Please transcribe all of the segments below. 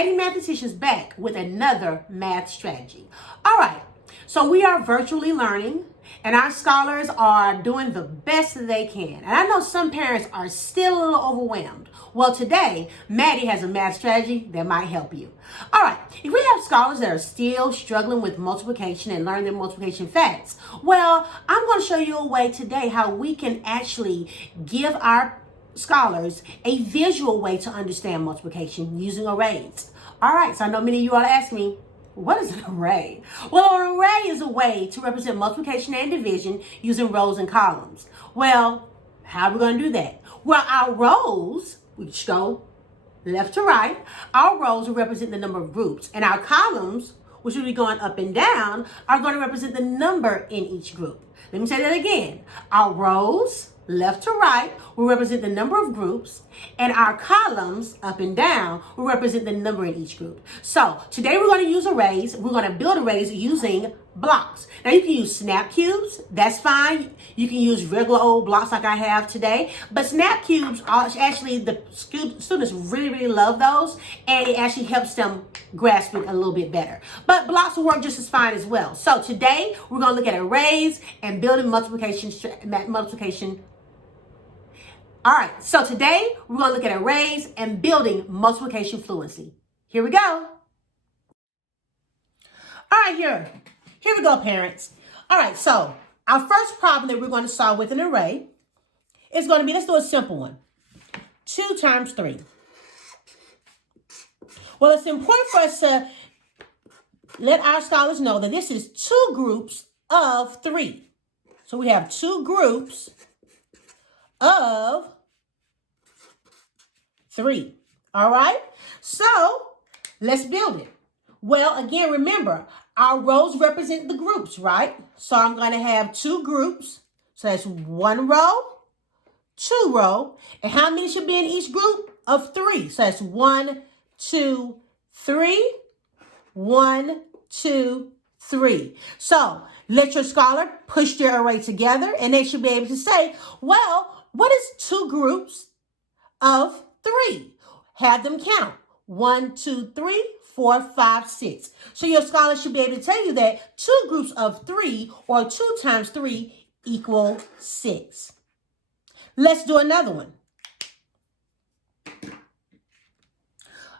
Maddie Mathematicians back with another math strategy. All right, so we are virtually learning and our scholars are doing the best that they can. And I know some parents are still a little overwhelmed. Well, today, Maddie has a math strategy that might help you. All right, if we have scholars that are still struggling with multiplication and learning their multiplication facts, well, I'm going to show you a way today how we can actually give our scholars a visual way to understand multiplication using arrays. All right, so I know many of you are asking me, what is an array? Well, an array is a way to represent multiplication and division using rows and columns. Well, how are we going to do that? Well, our rows, which go left to right, our rows will represent the number of groups, and our columns, which will be going up and down, are going to represent the number in each group. Let me say that again. Our rows, left to right, will represent the number of groups, and our columns, up and down, will represent the number in each group. So today we're going to use arrays. We're going to build arrays using blocks. Now you can use snap cubes, that's fine. You can use regular old blocks like I have today, but snap cubes are actually, the students really love those, and it actually helps them grasp it a little bit better. But blocks will work just as fine as well. So today we're going to look at arrays and building multiplication. All right, so today we're going to look at arrays and building multiplication fluency. Here we go. All right, here we go, parents. All right, so our first problem that we're going to solve with an array is going to be, let's do a simple one. 2 times 3. Well, it's important for us to let our scholars know that this is 2 groups of 3. So we have 2 groups of 3. All right, so let's build it. Well, again, remember, our rows represent the groups, right? So I'm going to have 2 groups. So that's 1 row, 2 row. And how many should be in each group? Of 3. So that's 1, 2, 3. 1, 2, 3. So let your scholar push their array together and they should be able to say, well, what is 2 groups of 3? Have them count. 1, 2, 3, 4, 5, 6. So your scholar should be able to tell you that 2 groups of 3 or 2 times 3 equal 6. Let's do another one.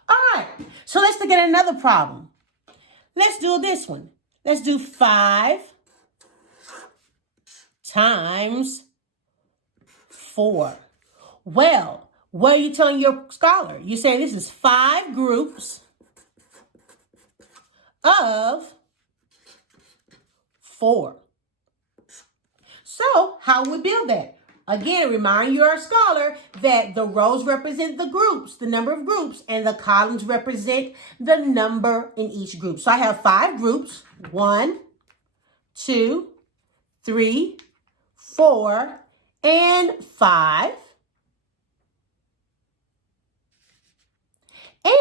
All right, so let's look at another problem. Let's do this one. Let's do 5 times 4. Well, what are you telling your scholar? You're saying this is 5 groups of 4. So how we build that? Again, remind your scholar that the rows represent the groups, the number of groups, and the columns represent the number in each group. So I have 5 groups, 1, 2, 3, 4, and 5.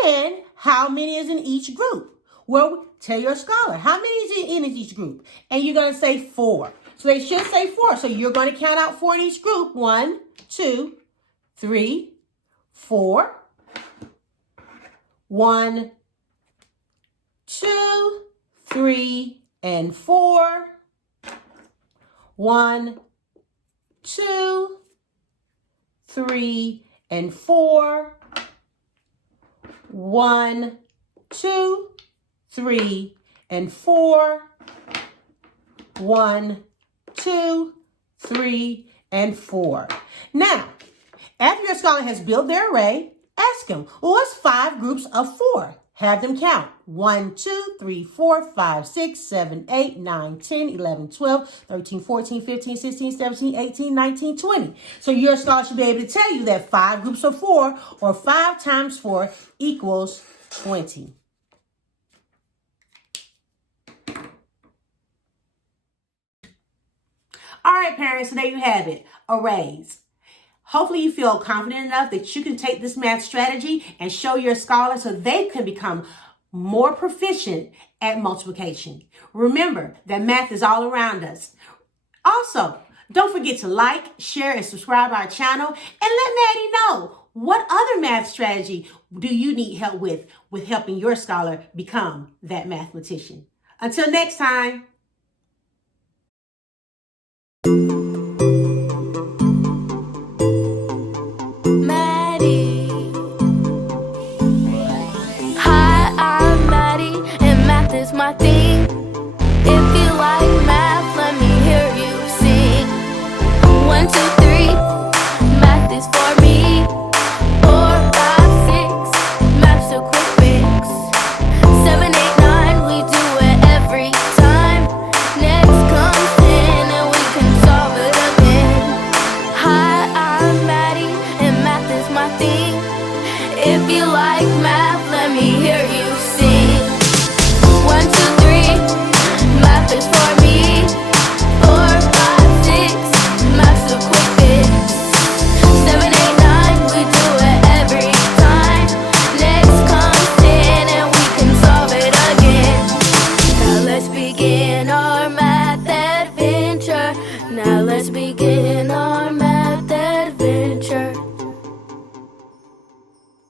And how many is in each group? Well, tell your scholar, how many is in each group? And you're going to say 4. So they should say 4. So you're going to count out 4 in each group. 1, 2, 3, 4. 1, 2, 3, and 4. 1, 2, 3, and 4. 1, 2, 3, and 4. 1, 2, 3, and 4. Now, after your scholar has built their array, ask them, well, what's 5 groups of 4? Have them count. 1, 2, 3, 4, 5, 6, 7, 8, 9, 10, 11, 12, 13, 14, 15, 16, 17, 18, 19, 20. So your scholar should be able to tell you that 5 groups of 4 or 5 times 4 equals 20. All right, parents, so there you have it, arrays. Hopefully you feel confident enough that you can take this math strategy and show your scholars so they can become more proficient at multiplication. Remember that math is all around us. Also, don't forget to like, share, and subscribe our channel, and let Maddie know What other math strategy do you need help with helping your scholar become that mathematician? Until next time. Maddie. Hi, I'm Maddie, and math is my thing. If you like math, let me hear you sing. 1, 2, 3, math is for me. 4, 5, 6, math's a quick fix. 7, 8, 9, we do it every time. Next comes 10, and we can solve it again. Hi, I'm Maddie, and math is my thing. If you like math, let me hear you sing. 1, 2, 3, math is for me. 4, 5, 6, math's a quick fix. 7, 8, 9, we do it every time. Next comes 10, and we can solve it again. Now let's begin our math adventure. Now let's begin.